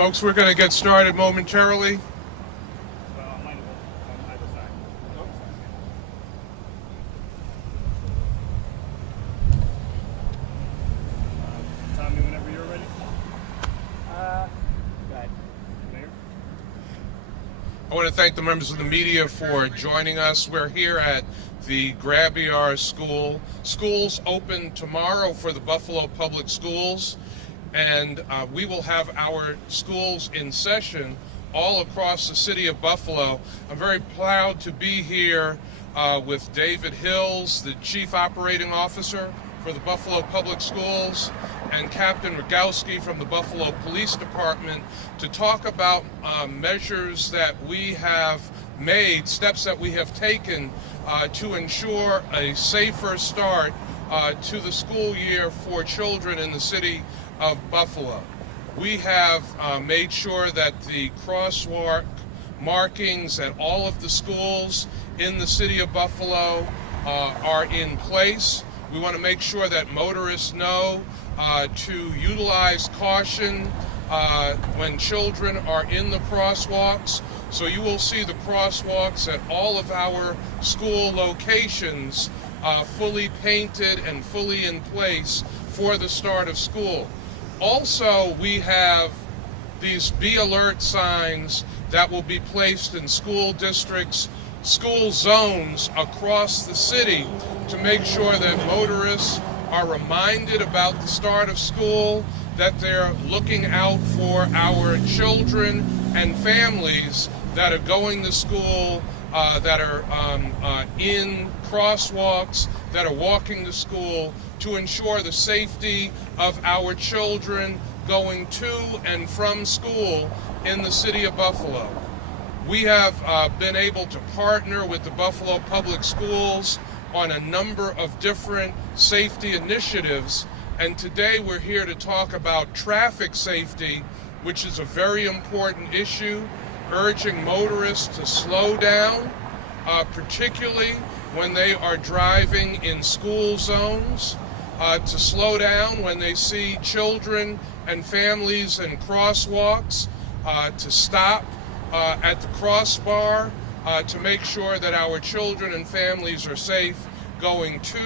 Folks, we're going to get started momentarily. Tommy, whenever you're ready. I want to thank the members of the media for joining us. We're here at the Grabbiar School. Schools open tomorrow for the Buffalo Public Schools, and we will have our schools in session all across the city of Buffalo. I'm very proud to be here with David Hills, the Chief Operating Officer for the Buffalo Public Schools, and Captain Rogowski from the Buffalo Police Department to talk about measures that we have made, steps that we have taken to ensure a safer start to the school year for children in the city of Buffalo. We have made sure that the crosswalk markings at all of the schools in the city of Buffalo are in place. We want to make sure that motorists know to utilize caution when children are in the crosswalks. So you will see the crosswalks at all of our school locations fully painted and fully in place for the start of school. Also, we have these Be Alert signs that will be placed in school districts, school zones across the city to make sure that motorists are reminded about the start of school, that they're looking out for our children and families that are going to school, that are in crosswalks, that are walking to school, to ensure the safety of our children going to and from school in the city of Buffalo. We have been able to partner with the Buffalo Public Schools on a number of different safety initiatives, and today we're here to talk about traffic safety, which is a very important issue, urging motorists to slow down, particularly when they are driving in school zones, to slow down when they see children and families in crosswalks, to stop at the crossbar, to make sure that our children and families are safe going to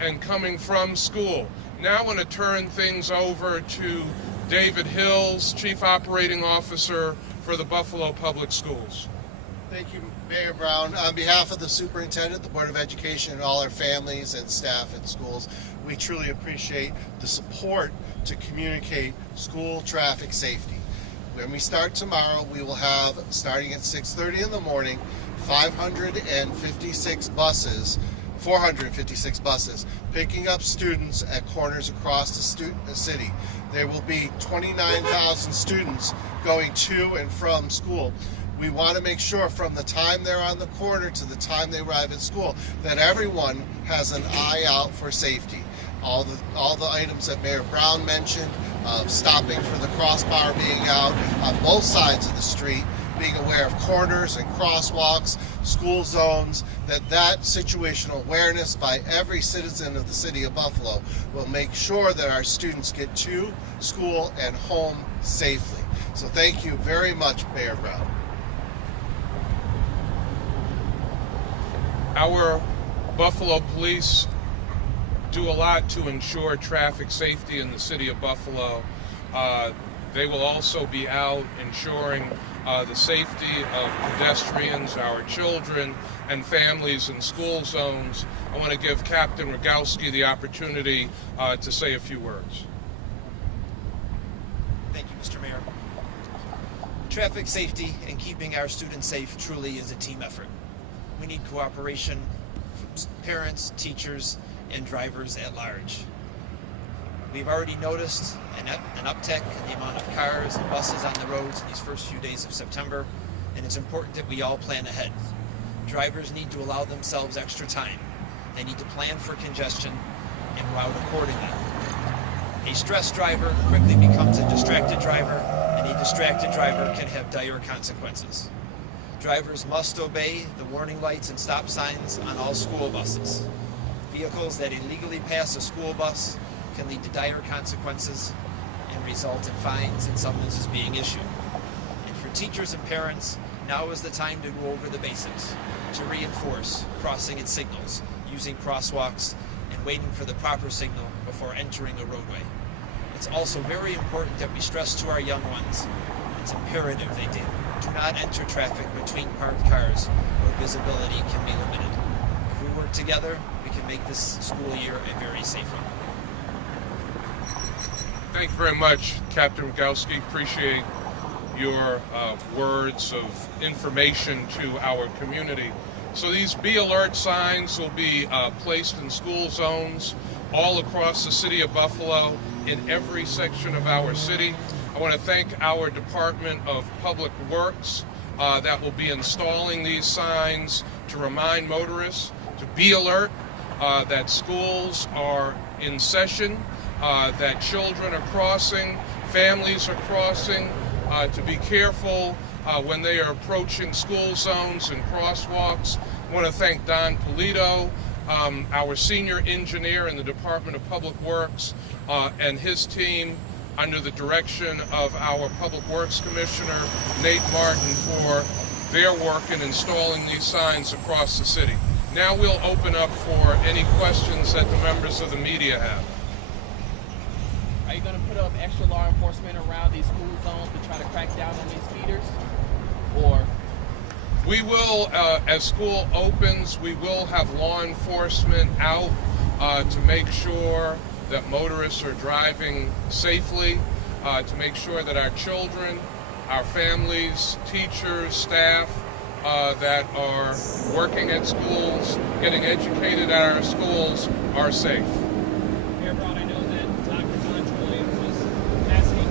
and coming from school. Now I want to turn things over to David Hills, Chief Operating Officer for the Buffalo Public Schools. Thank you, Mayor Brown. On behalf of the Superintendent, the Board of Education, and all our families and staff at schools, we truly appreciate the support to communicate school traffic safety. When we start tomorrow, we will have, starting at 6:30 in the morning, 456 buses picking up students at corners across the city. There will be 29,000 students going to and from school. We want to make sure from the time they're on the corner to the time they arrive at school that everyone has an eye out for safety. All the items that Mayor Brown mentioned, stopping for the crossbar, being out on both sides of the street, being aware of corners and crosswalks, school zones, that situational awareness by every citizen of the city of Buffalo will make sure that our students get to school and home safely. So thank you very much, Mayor Brown. Our Buffalo police do a lot to ensure traffic safety in the city of Buffalo. They will also be out ensuring the safety of pedestrians, our children, and families in school zones. I want to give Captain Rogowski the opportunity to say a few words. Thank you, Mr. Mayor. Traffic safety and keeping our students safe truly is a team effort. We need cooperation from parents, teachers, and drivers at large. We've already noticed an uptick in the amount of cars and buses on the roads in these first few days of September, and it's important that we all plan ahead. Drivers need to allow themselves extra time. They need to plan for congestion and route accordingly. A stressed driver quickly becomes a distracted driver, and a distracted driver can have dire consequences. Drivers must obey the warning lights and stop signs on all school buses. Vehicles that illegally pass a school bus can lead to dire consequences, can result in fines and summonses being issued. And for teachers and parents, now is the time to go over the basics, to reinforce crossing at signals, using crosswalks, and waiting for the proper signal before entering a roadway. It's also very important that we stress to our young ones, it's imperative they do not enter traffic between parked cars where visibility can be limited. If we work together, we can make this school year a very safe one. Thank you very much, Captain Rogowski. Appreciate your words of information to our community. So these Be Alert signs will be placed in school zones all across the city of Buffalo in every section of our city. I want to thank our Department of Public Works that will be installing these signs to remind motorists to be alert, that schools are in session, that children are crossing, families are crossing, to be careful when they are approaching school zones and crosswalks. I want to thank Don Polito, our senior engineer in the Department of Public Works, and his team under the direction of our Public Works Commissioner, Nate Martin, for their work in installing these signs across the city. Now we'll open up for any questions that the members of the media have. Are you going to put up extra law enforcement around these school zones to try to crack down on these speeders? Or we will, as school opens, we will have law enforcement out to make sure that motorists are driving safely, to make sure that our children, our families, teachers, staff that are working at schools, getting educated at our schools, are safe. Mayor Brown, I know that Dr. John Williams was asking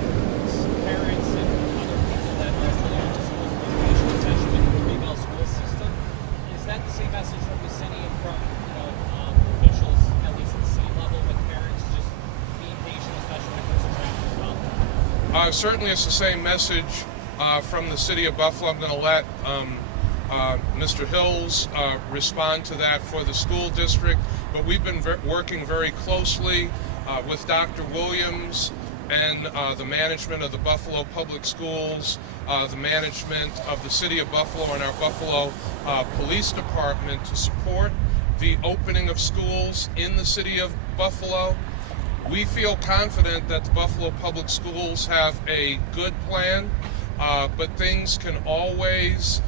parents and other people that are really on the schools to be patient attention with the Greenbelt school system. Is that the same message from the city and from officials, at least at the city level, with parents just being patient, especially when it comes to traffic as well? Certainly it's the same message from the city of Buffalo. I'm going to let Mr. Hills respond to that for the school district, but we've been working very closely with Dr. Williams and the management of the Buffalo Public Schools, the management of the city of Buffalo, and our Buffalo Police Department to support the opening of schools in the city of Buffalo. We feel confident that the Buffalo Public Schools have a good plan, but things can always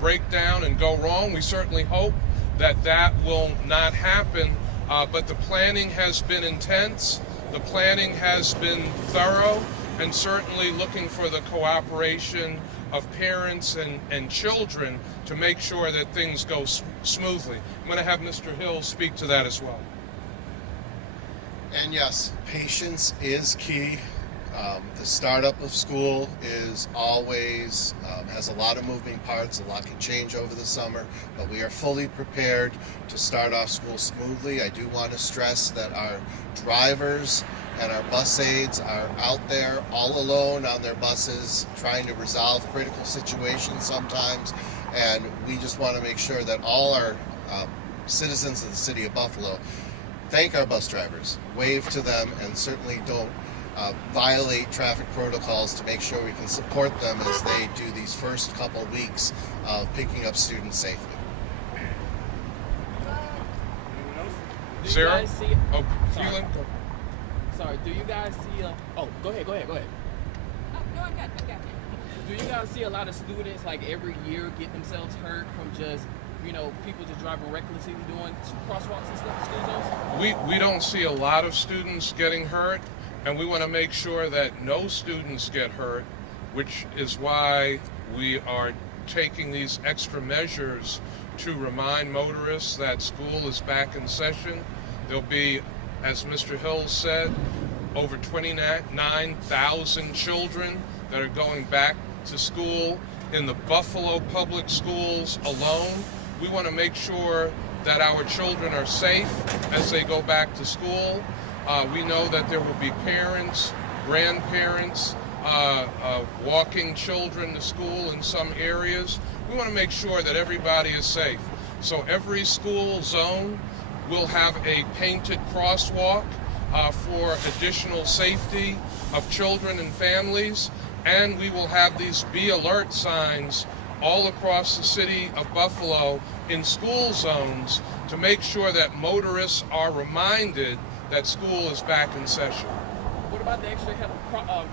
break down and go wrong. We certainly hope that that will not happen, but the planning has been intense, the planning has been thorough, and certainly looking for the cooperation of parents and children to make sure that things go smoothly. I'm going to have Mr. Hill speak to that as well. And yes, patience is key. The startup of school is always, has a lot of moving parts, a lot can change over the summer, but we are fully prepared to start off school smoothly. I do want to stress that our drivers and our bus aides are out there all alone on their buses trying to resolve critical situations sometimes, and we just want to make sure that all our citizens of the city of Buffalo thank our bus drivers, wave to them, and certainly don't violate traffic protocols to make sure we can support them as they do these first couple weeks of picking up students safely. Sarah? Oh, Sorry. Keelan? Sorry, do you guys see go ahead. Oh, no, I'm good. Do you guys see a lot of students like every year get themselves hurt from just, people just driving recklessly doing crosswalks and stuff in school zones? We don't see a lot of students getting hurt, and we want to make sure that no students get hurt, which is why we are taking these extra measures to remind motorists that school is back in session. There'll be, as Mr. Hill said, over 29,000 children that are going back to school in the Buffalo Public Schools alone. We want to make sure that our children are safe as they go back to school. We know that there will be parents, grandparents, walking children to school in some areas. We want to make sure that everybody is safe. So every school zone will have a painted crosswalk for additional safety of children and families, and we will have these Be Alert signs all across the city of Buffalo in school zones to make sure that motorists are reminded that school is back in session. What about the extra help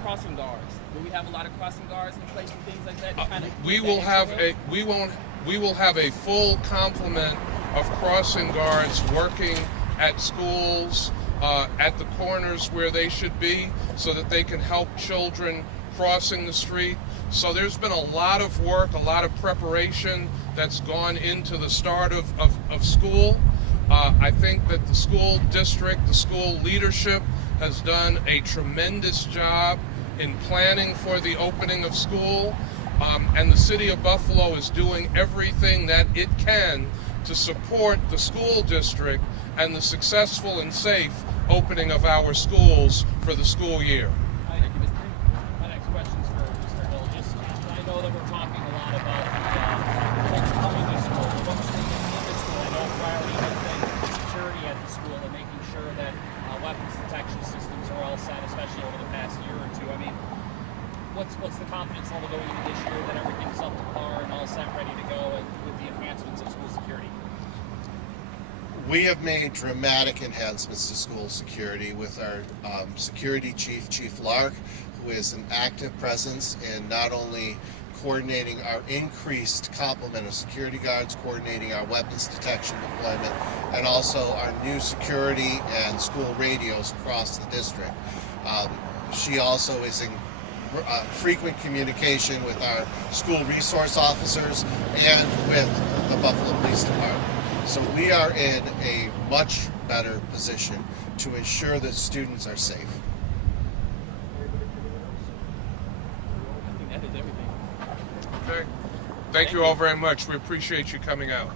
crossing guards? Do we have a lot of crossing guards in place and things like that? To kind of We will have a full complement of crossing guards working at schools, at the corners where they should be, so that they can help children crossing the street. So there's been a lot of work, a lot of preparation that's gone into the start of school. I think that the school district, the school leadership has done a tremendous job in planning for the opening of school, and the city of Buffalo is doing everything that it can to support the school district and the successful and safe opening of our schools for the school year. Thank you, Mr. My next question's for Mr. Hill. Just, I know that we're talking a lot about the things coming to school, but what's the in the school? I know a priority has been security at the school and making sure that weapons detection systems are all set, especially over the past year or two. I mean, what's the confidence level going into this year that everything's up to par and all set, ready to go, and with the enhancements of school security? We have made dramatic enhancements to school security with our security chief, Chief Lark, who is an active presence in not only coordinating our increased complement of security guards, coordinating our weapons detection deployment, and also our new security and school radios across the district. She also is in frequent communication with our school resource officers and with the Buffalo Police Department. So we are in a much better position to ensure that students are safe. I think that is everything. Okay. Thank you all very much. We appreciate you coming out.